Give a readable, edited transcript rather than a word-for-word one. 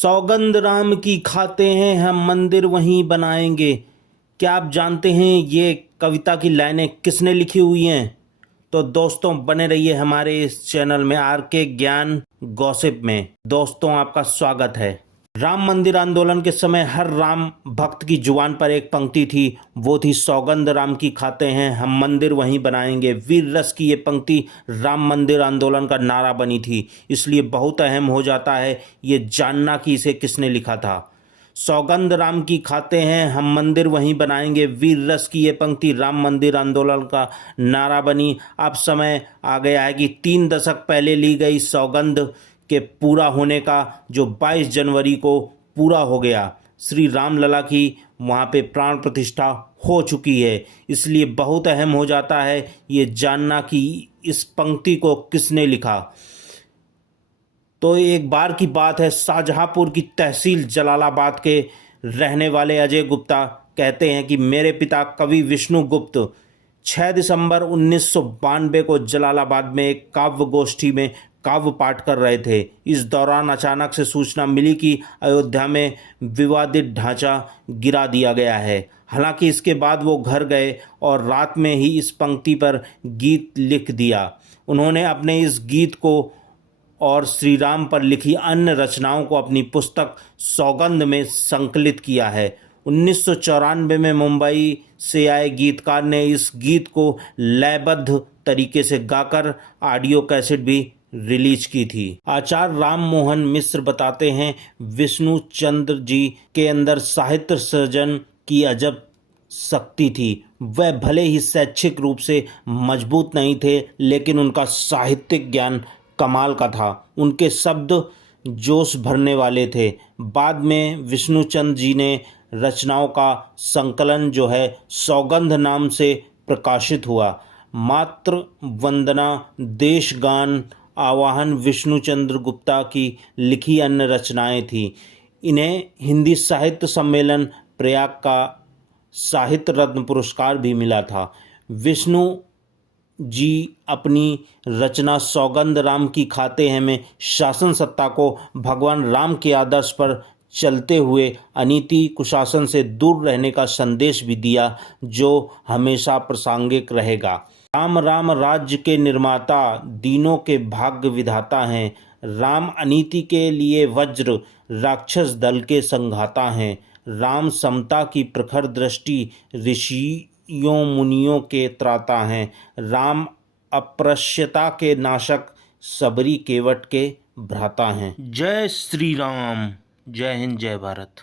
सौगंध राम की खाते हैं हम मंदिर वहीं बनाएंगे। क्या आप जानते हैं ये कविता की लाइनें किसने लिखी हुई हैं? तो दोस्तों बने रहिए हमारे इस चैनल में आर के ज्ञान गॉसिप में। दोस्तों आपका स्वागत है। राम मंदिर आंदोलन के समय हर राम भक्त की जुबान पर एक पंक्ति थी, वो थी सौगंध राम की खाते हैं हम मंदिर वहीं बनाएंगे। वीर रस की ये पंक्ति राम मंदिर आंदोलन का नारा बनी थी, इसलिए बहुत अहम हो जाता है ये जानना कि इसे किसने लिखा था। सौगंध राम की खाते हैं हम मंदिर वहीं बनाएंगे, वीर रस की ये पंक्ति राम मंदिर आंदोलन का नारा बनी। अब समय आ गया है कि 3 दशक पहले ली गई सौगंध के पूरा होने का, जो 22 जनवरी को पूरा हो गया। श्री रामलला की वहाँ पे प्राण प्रतिष्ठा हो चुकी है, इसलिए बहुत अहम हो जाता है ये जानना कि इस पंक्ति को किसने लिखा। तो एक बार की बात है, शाहजहांपुर की तहसील जलालाबाद के रहने वाले अजय गुप्ता कहते हैं कि मेरे पिता कवि विष्णु गुप्त 6 दिसंबर 1992 को जलालाबाद में एक काव्य गोष्ठी में काव्य पाठ कर रहे थे। इस दौरान अचानक से सूचना मिली कि अयोध्या में विवादित ढांचा गिरा दिया गया है। हालांकि इसके बाद वो घर गए और रात में ही इस पंक्ति पर गीत लिख दिया। उन्होंने अपने इस गीत को और श्री राम पर लिखी अन्य रचनाओं को अपनी पुस्तक सौगंध में संकलित किया है। 1994 में मुंबई से आए गीतकार ने इस गीत को लयबद्ध तरीके से गाकर ऑडियो कैसेट भी रिलीज की थी। आचार्य राम मोहन मिश्र बताते हैं विष्णु चंद्र जी के अंदर साहित्य सृजन की अजब शक्ति थी। वह भले ही शैक्षिक रूप से मजबूत नहीं थे, लेकिन उनका साहित्यिक ज्ञान कमाल का था। उनके शब्द जोश भरने वाले थे। बाद में विष्णुचंद्र जी ने रचनाओं का संकलन जो है सौगंध नाम से प्रकाशित हुआ। मातृ वंदना, देशगान, आवाहन विष्णुचंद्र गुप्ता की लिखी अन्य रचनाएं थीं। इन्हें हिंदी साहित्य सम्मेलन प्रयाग का साहित्य रत्न पुरस्कार भी मिला था। विष्णु जी अपनी रचना सौगंध राम की खाते हैं में शासन सत्ता को भगवान राम के आदर्श पर चलते हुए अनीति कुशासन से दूर रहने का संदेश भी दिया, जो हमेशा प्रासंगिक रहेगा। राम राम राज्य के निर्माता, दीनों के भाग्य विधाता हैं। राम अनीति के लिए वज्र, राक्षस दल के संघाता हैं। राम समता की प्रखर दृष्टि, ऋषियों मुनियों के त्राता हैं। राम अपृश्यता के नाशक, सबरी केवट के भ्राता हैं। जय श्री राम। जय हिंद, जय भारत।